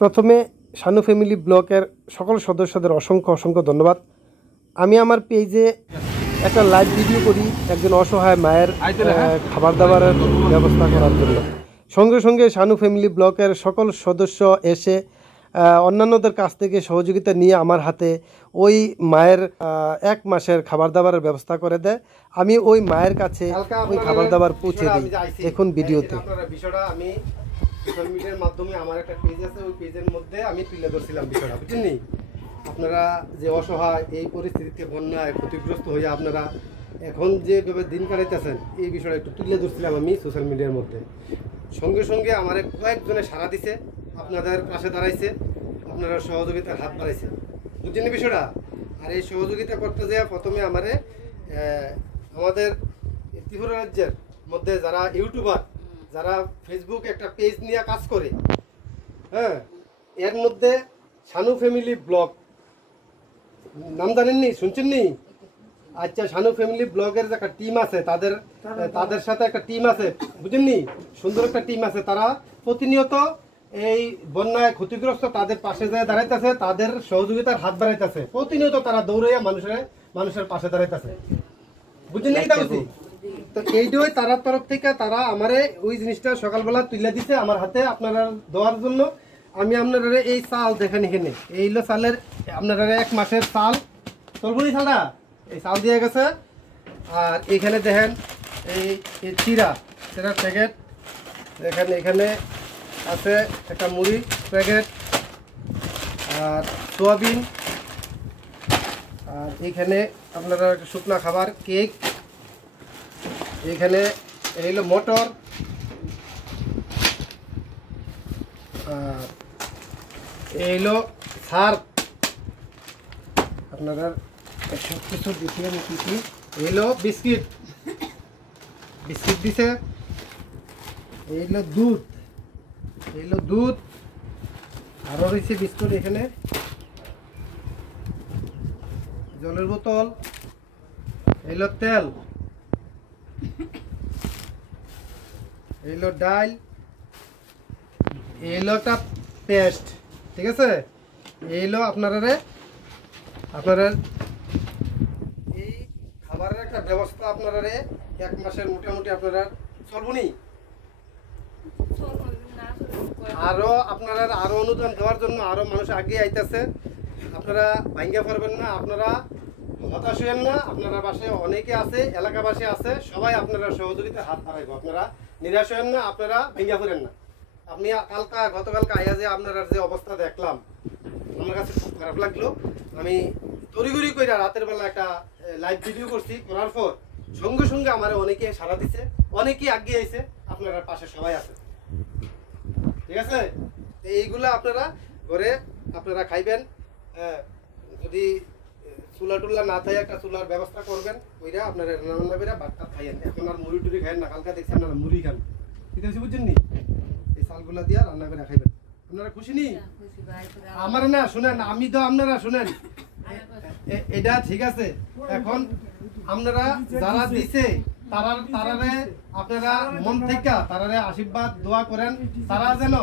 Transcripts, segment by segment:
প্রথমে শানু ফ্যামিলি ব্লগের সকল সদস্যদের অসংখ্য অসংখ্য ধন্যবাদ। আমি আমার পেজে একটা লাইভ ভিডিও করি একজন অসহায় মায়ের খাবার দাবারের ব্যবস্থা করার জন্য। সঙ্গে সঙ্গে শানু ফ্যামিলি ব্লগের সকল সদস্য এসে অন্যান্যদের কাছ থেকে সহযোগিতা নিয়ে আমার হাতে ওই মায়ের 1 মাসের খাবার দাবারের ব্যবস্থা করে দেয়। আমি ওই মায়ের কাছে ওই খাবার দাবার পৌঁছে দিই। এখন ভিডিওতে বিষয়টা আমি সোশ্যাল মিডিয়ার মাধ্যমে আমার একটা পেজ আছে, ওই পেজের মধ্যে আমি তুলে ধরছিলাম বিষয়টা, বুঝছেন? আপনারা যে অসহায় এই পরিস্থিতিতে বন্যায় ক্ষতিগ্রস্ত হয়ে আপনারা এখন যেভাবে দিন কাটাইতেছেন এই বিষয়টা একটু তুলে ধরছিলাম আমি সোশ্যাল মিডিয়ার মধ্যে। সঙ্গে সঙ্গে আমার কয়েকজনে সাড়া দিছে, আপনাদের পাশে দাঁড়াইছে, আপনারা সহযোগিতার হাত বাড়াইছে, বুঝছেন বিষয়টা? আর এই সহযোগিতা করতে যায় প্রথমে আমাদের ত্রিপুরা রাজ্যের মধ্যে যারা ইউটিউবার, যারা ফেসবুক একটা পেজ নিয়ে কাজ করে, হ্যাঁ, এর মধ্যে শানু ফ্যামিলি ব্লগ নাম জানেননি, শুনছেননি? আচ্ছা, শানু ফ্যামিলি ব্লগের যে একটা টিম আছে, তাদের সাথে একটা টিম আছে, বুঝেননি? সুন্দর একটা টিম আছে। তারা প্রতিনিয়ত এই বন্যায় ক্ষতিগ্রস্ত তাদের পাশে যায় দাঁড়াইতেছে, তাদের সহযোগিতার হাত বাড়াইতেছে। প্রতিনিয়ত তারা দৌড়াইয়া মানুষের পাশে দাঁড়াইতেছে, বুঝেননি? তো এইটাই তার তরফ থেকে তারা আমারে ওই জিনিসটা সকালবেলা তুলে দিছে আমার হাতে আপনারা দেওয়ার জন্য। আমি আপনারা এই চাল দেখেন, এখানে এই চালের আপনারা 1 মাসের চাল, চলবনি চালটা, এই চাল দিয়ে গেছে। আর এখানে দেখেন এই চিরার প্যাকেট, দেখেন এখানে আছে একটা মুড়ি প্যাকেট, আর সোয়াবিন, আর এখানে আপনারা শুকনা খাবার কেক, এখানে এই হলো মটর, আর এই হলো সার্ফ, আপনারা সব কিছু দিচ্ছিলেন কি কি। এই হলো বিস্কিট দিছে, এই হলো দুধ, আরও রয়েছে বিস্কুট, এখানে জলের বোতল, এই হলো তেল, এই হলো ডাল, এই হলো একটা পেস্ট, ঠিক আছে? এই হলো আপনারা এই খাবারের একটা ব্যবস্থা আপনারা 1 মাসের মোটামুটি আপনারা চলবনি। আরো অনুদান দেওয়ার জন্য আরো মানুষ আগে আইতেছে, আপনারা ভাঙ্গা পারবেন না, আপনারা হতাশ হইেন না। আপনারা পাশে অনেকে আছে, এলাকাবাসী আছে, সবাই আপনারা সহযোগিতা হাত বাড়াইব। আপনারা নিরাশ হইেন না, আপনারা ভাঙ্গা পড়েন না। আপনি গতকালকে আইয়া যে আপনারা যে অবস্থা দেখলাম, আমার কাছে খুব খারাপ লাগলো। আমি তড়িঘড়ি করে রাতের বেলা একটা লাইভ ভিডিও করছি, করার পর সঙ্গে সঙ্গে আমার অনেকে সাড়া দিছে, অনেকে আগে আইছে, আপনারা পাশে সবাই আছে, ঠিক আছে? এইগুলা আপনারা ঘরে আপনারা খাইবেন। যদি চুলা টুলা না থাকে একটা চুলার ব্যবস্থা করবেন, ওইটা আপনারা রান্না করে ভাতটা খাইয়েন। এখন আর মুড়ি টুড়ি খাইয়েন না, কালকে দেখছি আপনারা মুড়ি খান, ঠিক আছে? বুঝছেন? এই চালগুলা দিয়া রান্না করে খাইবেন। আপনারা খুশি নি? আমার না শুনেন, আমি তো আপনারা শুনেন, এটা ঠিক আছে। এখন আপনারা যারা দিছে তারারে আপনারা মন থেকে তারারে আশীর্বাদ দোয়া করেন, তারা যেন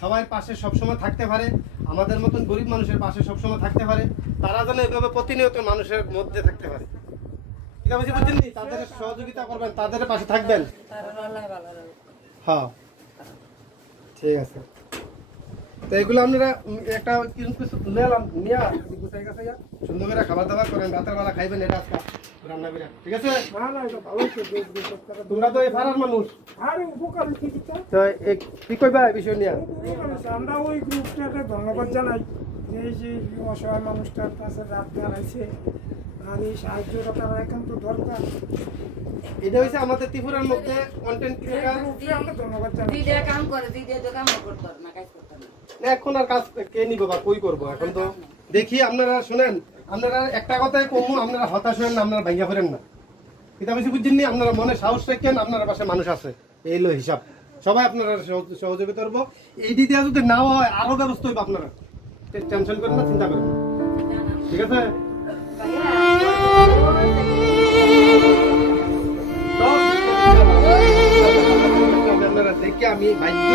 সবার পাশে সবসময় থাকতে পারে, আমাদের মতন গরিব মানুষের পাশে সবসময় থাকতে পারে, তারা যেন এভাবে প্রতিনিয়ত মানুষের মধ্যে থাকতে পারে, ঠিক আছে? বুঝছেন? তাদের সহযোগিতা করবেন, তাদের পাশে থাকবেন। হ্যাঁ, ঠিক আছে। তো এগুলো আপনারা একটা কিছু তুলে এলাম নিয়ে সুন্দর করে খাবার দাবার করেন, রাতের বেলা খাইবেন, এটা রান্না করে, ঠিক আছে? তোমরা তো এই পাড়ার মানুষ, তো কি কইবা এই বিষয় নিয়ে? আমরা ওই গ্রুপটাকে ধন্যবাদ জানাই যে এই অসহায় মানুষটার কাছে রাত দাঁড়াইছে, আর এই সাহায্যটা তারা একান্ত দরকার। এটা হচ্ছে আমাদের ত্রিপুরার মধ্যে কন্টেন্ট ক্রিয়েটর, আমরা ধন্যবাদ জানাই। এখন আর কাজ কে নিব বা কই করবো? এখন তো দেখি। আপনারা শুনেন, আপনারা একটা কথাই কমু, আপনারা হতাশ হবেন না, আপনারা ভাঙ্গা ফেরেন না, এটা বেশি বুঝছেন? আপনারা মনে সাহস রাখেন, আপনার পাশে মানুষ আছে, এই হলো হিসাব। সবাই আপনারা সহযোগিতা করবো। এই দিদি যদি নাও হয় আরো ব্যবস্থা হইব, আপনারা টেনশন করেন না, চিন্তা করেন, ঠিক আছে? আপনারা দেখে আমি বাধ্য